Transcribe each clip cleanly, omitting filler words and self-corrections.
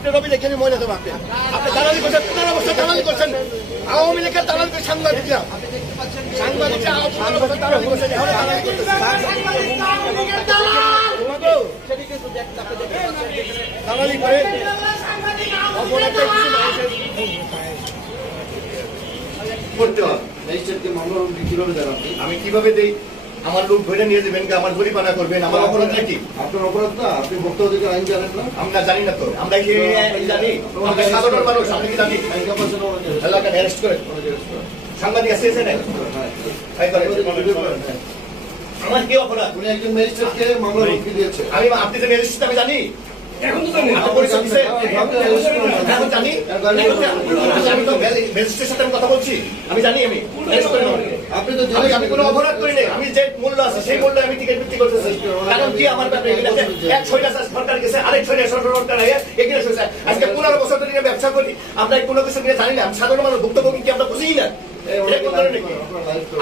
আপনি রবি এখানে ময়না দেবো আপনি দালালি করছেন 15 বছর দালালি করছেন আওয়ামী লীগের দালালি করে সাংবাদিকরা দালালি করছেন এখন দালালি করতেছে দালালি করে করতে হয় আমি কিভাবে দিই আমার লোক ধরে নিয়ে যাবেন আমার জরিমানা করবেন আমার অপরাধ নাকি আপনার অপরাধ না আপনি ভোক্তা অধিকার আইন জানেন না আমরা জানি না তো আমরা কি জানি আমরা সাধারণ মানুষ আমরা কি জানি এলাকায় অ্যারেস্ট করে সাংবাদিক আসছে না আমার কি অপরাধ উনি একজন ম্যাজিস্ট্রেটকে মামলা রুখে দিয়েছে আমি আপনি যে ম্যাজিস্ট্রেট আমি জানি এখন তো জানি এখন জানি আমি তো ম্যাজিস্ট্রেটের সাথে কথা বলছি আমি জানি আমি আপনি তো আমি কোনো অপরাধ করি নাই আমি যে মূল্য আছে সেই মূল্য আমি টিকিট বিক্রি করতেছি কারণ কি আমার ব্যাপারে এক ছয়টা সরকার গেছে আরেক ছয়টা সরকার এখানে শুয়েছে আজকে 15 বছর ধরে ব্যবসা করি আমরা কোনো কিছু নিয়ে জানি না সাধারণ মানুষ ভুক্তভোগী কি আমরা বুঝি না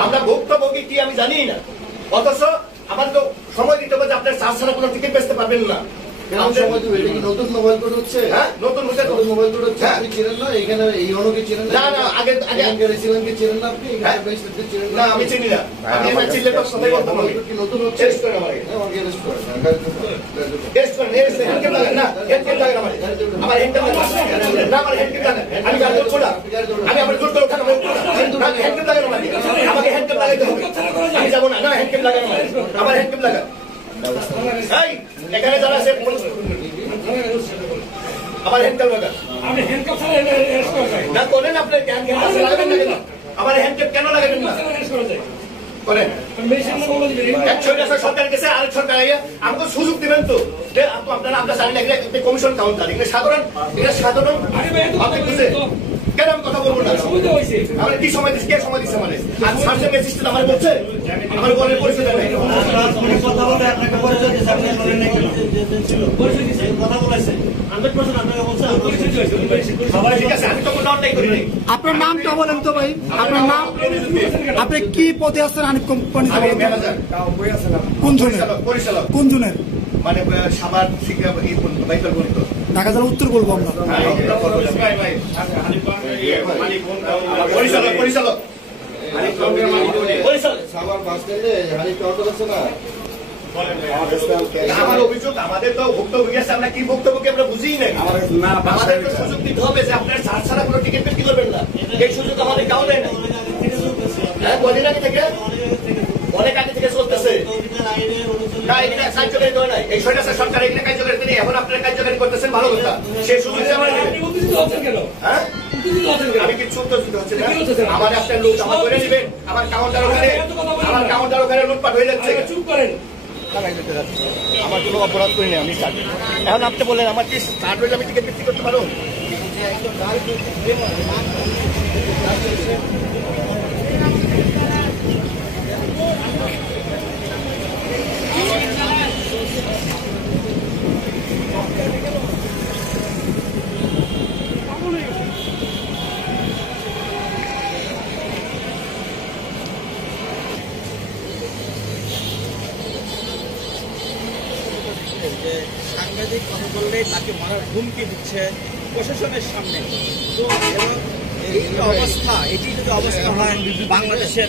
আমরা ভুক্তভোগী কি আমি জানি না অথচ আমার তো সময় দিতে হবে যে আপনার চার ছাড়া কোনো টিকিট বেচতে পারবেন না নতুন মোবাইল কোড হচ্ছে নতুন মোবাইল কোড হচ্ছে আপনি চিনেন না এখানে এই অনুকে চিনেন না আগে রেসিডেন্টকে চিনেন না আপনি চিনেন না আমি চিনি না আমি চিনলে তো কথাই বলতাম আমি নতুন হচ্ছে টেস্ট করেন আমাকে টেস্ট করেন টেস্ট করেন হেড কেন লাগে না হেড কেন লাগে আমার হেড কেন লাগে না আমার হেড কেন লাগে আমি গাড়ি দৌড়া আমি আমার দৌড় ওঠানো না হেড কেন লাগে না আমাকে হেড কেন লাগাইতে হবে আমি যাব না হেড কেন লাগে আমার হেড কেন লাগে এই এখানে যারা আছে আমার হ্যান্ডকাপ লাগা আপনি হ্যান্ডকাপ ছাড়া অ্যারেস্ট করা যায় না করেন আপনি হ্যান্ডকাপ লাগাবেন না কেন আমার হ্যান্ডকাপ কেন লাগাবেন না অ্যারেস্ট করা যায় করেন এক সরকার গেছে আরেক সরকার আমাকে সুযোগ দিবেন তো আপনারা আমরা জানি না একটা কমিশন কাউন্টার এখানে সাধারণ আপনি বুঝে কেন আমি কথা বলবো না আমার কি সময় দিচ্ছে কে সময় দিচ্ছে মানে আর সার্জেন্ট ম্যাজিস্ট্রেট আমার বলছে আমার গলের পরিচয় নেই কথা বলে আপনাকে পরিচয় দিচ্ছে আপনি বলেন না কেন পরিচয় দিচ্ছে কথা বলেছে 100% আপনাকে বলছে সবাই ঠিক আছে আমি তো কোনো ডাউট নাই করি নাই আপনার নামটা বলেন তো ভাই আপনার নাম আপনি কি পদে আছেন আনিফ কোম্পানি আমি ম্যানেজার কোন জনের পরিচালক কোন জনের মানে সাভার থেকে বাইপাল বলি তো ঢাকা জেলা উত্তর বলবো আমরা পরিচালক পরিচালক সাভার বাস স্ট্যান্ডে হানিফ কাউন্টার আছে না আমার অভিযোগ আমাদের তো ভুক্তভোগী আছে আমরা কি ভুক্তভোগী আমরা বুঝিই নাই আমাদের তো সুযোগ দিতে হবে যে আপনার ছাড়া কোনো টিকিট বিক্রি করবেন না এই সুযোগ আমাদের কাউ দেয় না কদিন আগে থেকে অনেক আগে থেকে চলতেছে না এখানে কার্যকারী দেওয়া নাই এই সরকার সরকার এখানে কার্যকারী নেই এখন আপনারা কার্যকারী করতেছেন ভালো কথা সেই সুযোগ হ্যাঁ আমি কিছু হচ্ছে না আমার আপনার লোক আমার করে নেবেন আমার কাউন্টার ওখানে লুটপাট হয়ে যাচ্ছে চুপ করেন আমার কোনো অপরাধ করি না আমি এখন আপনি বললেন আমার কি কার্ড হইলে আমি টিকিট বিক্রি করতে পারো যে সাংবাদিক কথা বললে তাকে মারার হুমকি দিচ্ছে প্রশাসনের সামনে তো এবং এই অবস্থা এটি যদি অবস্থা হয় বাংলাদেশের